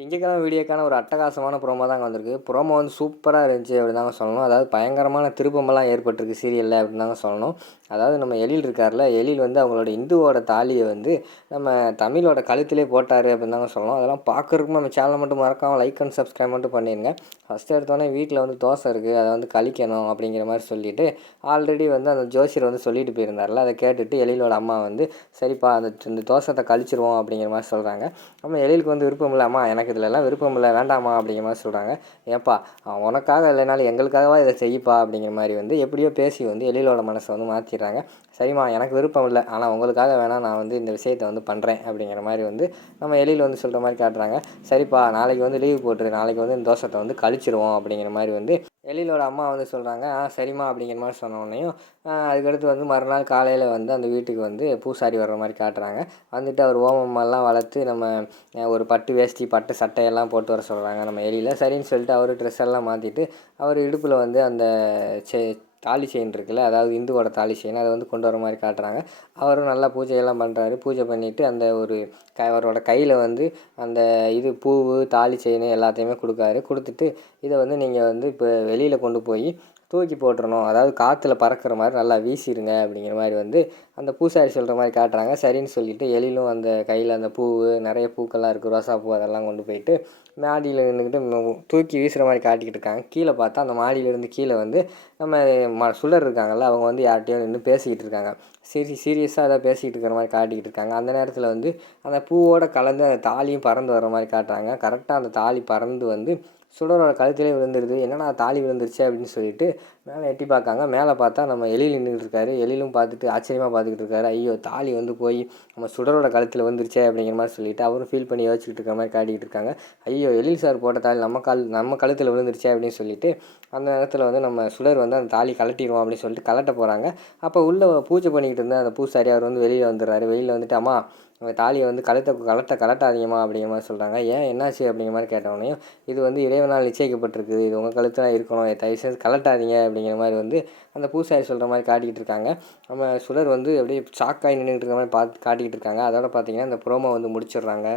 திங்கக்கிழமை வீடியோக்கான ஒரு அட்டகாசமான ப்ரோமோ தாங்க வந்திருக்கு. ப்ரோமோ வந்து சூப்பராக இருந்துச்சு அப்படின்னு தாங்க சொல்லணும். அதாவது பயங்கரமான திருப்பமெல்லாம் ஏற்பட்டிருக்கு சீரியலில் அப்படின்னு தாங்க சொல்லணும். அதாவது நம்ம எழில் இருக்கார்ல எழில் வந்து அவங்களோட இந்துவோட தாலியை வந்து நம்ம தமிழோட கழுத்திலே போட்டார் அப்படின்னு தாங்க சொல்லணும். அதெல்லாம் பார்க்குறதுக்கு நம்ம சேனலை மட்டும் மறக்காமல் லைக் அண்ட் சப்ஸ்கிரைப் மட்டும் பண்ணிடுங்க ஃபஸ்ட்டு எடுத்தோடனே வீட்டில் வந்து தோசை இருக்குது அதை வந்து கழிக்கணும் அப்படிங்கிற மாதிரி சொல்லிவிட்டு ஆல்ரெடி வந்து அந்த ஜோசியர் வந்து சொல்லிட்டு போயிருந்தார்ல அதை கேட்டுட்டு எழிலோட அம்மா வந்து சரிப்பா அந்த இந்த தோசத்தை கழிச்சிருவோம் அப்படிங்கிற மாதிரி சொல்கிறாங்க நம்ம எழிலுக்கு வந்து விருப்பம் இல்லாமல் அம்மா எனக்கு எனக்கு இதிலலாம் விருப்பம் இல்லை வேண்டாமா அப்படிங்கிற மாதிரி சொல்கிறாங்க ஏப்பா உனக்காக இல்லைனாலும் எங்களுக்காகவா இதை செய்யப்பா அப்படிங்கிற மாதிரி வந்து எப்படியோ பேசி வந்து எழிலோட மனசை வந்து மாற்றிடுறாங்க சரிம்மா எனக்கு விருப்பம் இல்லை ஆனால் உங்களுக்காக வேணால் நான் வந்து இந்த விஷயத்தை வந்து பண்ணுறேன் அப்படிங்கிற மாதிரி வந்து நம்ம எழில் வந்து சொல்கிற மாதிரி காட்டுறாங்க. சரிப்பா நாளைக்கு வந்து லீவ் போட்டுரு நாளைக்கு வந்து இந்த தோஷத்தை வந்து கழிச்சிருவோம் அப்படிங்கிற மாதிரி வந்து எழிலோட அம்மா வந்து சொல்கிறாங்க ஆ சரிம்மா அப்படிங்கிற மாதிரி சொன்னோடனையும் அதுக்கடுத்து வந்து மறுநாள் காலையில் வந்து அந்த வீட்டுக்கு வந்து பூசாரி வர்ற மாதிரி காட்டுறாங்க. வந்துட்டு அவர் ஓமம்மெல்லாம் வளர்த்து நம்ம ஒரு பட்டு வேஷ்டி பட்டு சட்டையெல்லாம் போட்டு வர சொல்கிறாங்க நம்ம எலியில் சரின்னு சொல்லிட்டு அவர் ட்ரெஸ் எல்லாம் மாற்றிட்டு அவர் இடுப்பில் வந்து அந்த செ தாலி செயின் இருக்குல்ல அதாவது இந்துவோட தாலி செயின் அதை வந்து கொண்டு வர மாதிரி காட்டுறாங்க. அவரும் நல்லா பூஜையெல்லாம் பண்ணுறாரு பூஜை பண்ணிவிட்டு அந்த ஒரு க அவரோட கையில் வந்து அந்த இது பூவு தாலி செயின் எல்லாத்தையுமே கொடுக்காரு. கொடுத்துட்டு இதை வந்து நீங்கள் வந்து இப்போ வெளியில் கொண்டு போய் தூக்கி போட்டுறணும். அதாவது காற்றுல பறக்கிற மாதிரி நல்லா வீசிடுங்க அப்படிங்கிற மாதிரி வந்து அந்த பூசாரி சொல்கிற மாதிரி காட்டுறாங்க. சரின்னு சொல்லிவிட்டு எலிலும் அந்த கையில் அந்த பூ நிறைய பூக்கள்லாம் இருக்குது ரோசா பூ அதெல்லாம் கொண்டு போயிட்டு மாடியில் நின்றுக்கிட்டு தூக்கி வீசுகிற மாதிரி காட்டிக்கிட்டு இருக்காங்க. கீழே பார்த்தா அந்த மாடியிலேருந்து கீழே வந்து நம்ம ம சுடர் இருக்காங்கல்ல அவங்க வந்து யார்கிட்டையோ நின்று பேசிக்கிட்டு இருக்காங்க. சீரி சீரியஸாக அதை பேசிக்கிட்டு இருக்கிற மாதிரி காட்டிக்கிட்டு இருக்காங்க. அந்த நேரத்தில் வந்து அந்த பூவோட கலந்து அந்த தாலியும் பறந்து வர மாதிரி காட்டுறாங்க. கரெக்டாக அந்த தாலி பறந்து வந்து சுடரோட கழுத்திலே விழுந்துருது. என்னடா தாலி விழுந்துருச்சு அப்படின்னு சொல்லிட்டு மேலே எட்டி பார்க்காங்க. மேலே பார்த்தா நம்ம எலி நின்றுட்டு இருக்காரு. எலிலும் பார்த்துட்டு ஆச்சரியமாக பார்த்துக்கிட்டு இருக்காரு. ஐயோ தாலி வந்து போய் நம்ம சுடரோட கழுத்தில் வந்துருச்சே அப்படிங்கிற மாதிரி சொல்லிட்டு அவரும் ஃபீல் பண்ணி யோசிச்சுட்டு இருக்கிற மாதிரி காட்டிக்கிட்டு இருக்காங்க. ஐயோ எழில் சார் போட்ட தாலி நம்ம கால் நம்ம கழுத்தில் விழுந்துருச்சே அப்படின்னு சொல்லிட்டு அந்த நேரத்தில் வந்து நம்ம சுடர் வந்து அந்த தாலி கலட்டிடுவோம் அப்படின்னு சொல்லிட்டு கலட்ட போகிறாங்க அப்போ உள்ளே பூஜை பண்ணிக்கிட்டு இருந்தால் அந்த பூசாரி அவர் வந்து வெளியில் வந்துடுறாரு. வெளியில் வந்துட்டு அம்மா தாலியை வந்து கலத்த கலட்ட கலட்டாதீங்கம்மா அப்படிங்கிற மாதிரி சொல்கிறாங்க ஏன்? என்னாச்சு அப்படிங்கிற மாதிரி கேட்டவொடனே இது வந்து இறைவனால் நிச்சயிக்கப்பட்டிருக்குது. இது உங்கள் கழுத்தில் இருக்கணும். தயவுசெய்து கலட்டாதீங்க அப்படிங்கிற மாதிரி வந்து அந்த பூசாரி சொல்கிற மாதிரி காட்டிக்கிட்டு இருக்காங்க. நம்ம சுடர் வந்து அப்படியே சாக்காய் நின்றுட்டு இருக்க மாதிரி பார்த்து காட்டிக்கிட்டு இருக்காங்க. அதோட பார்த்தீங்கன்னா அந்த ப்ரோமோ வந்து முடிச்சிடுறாங்க.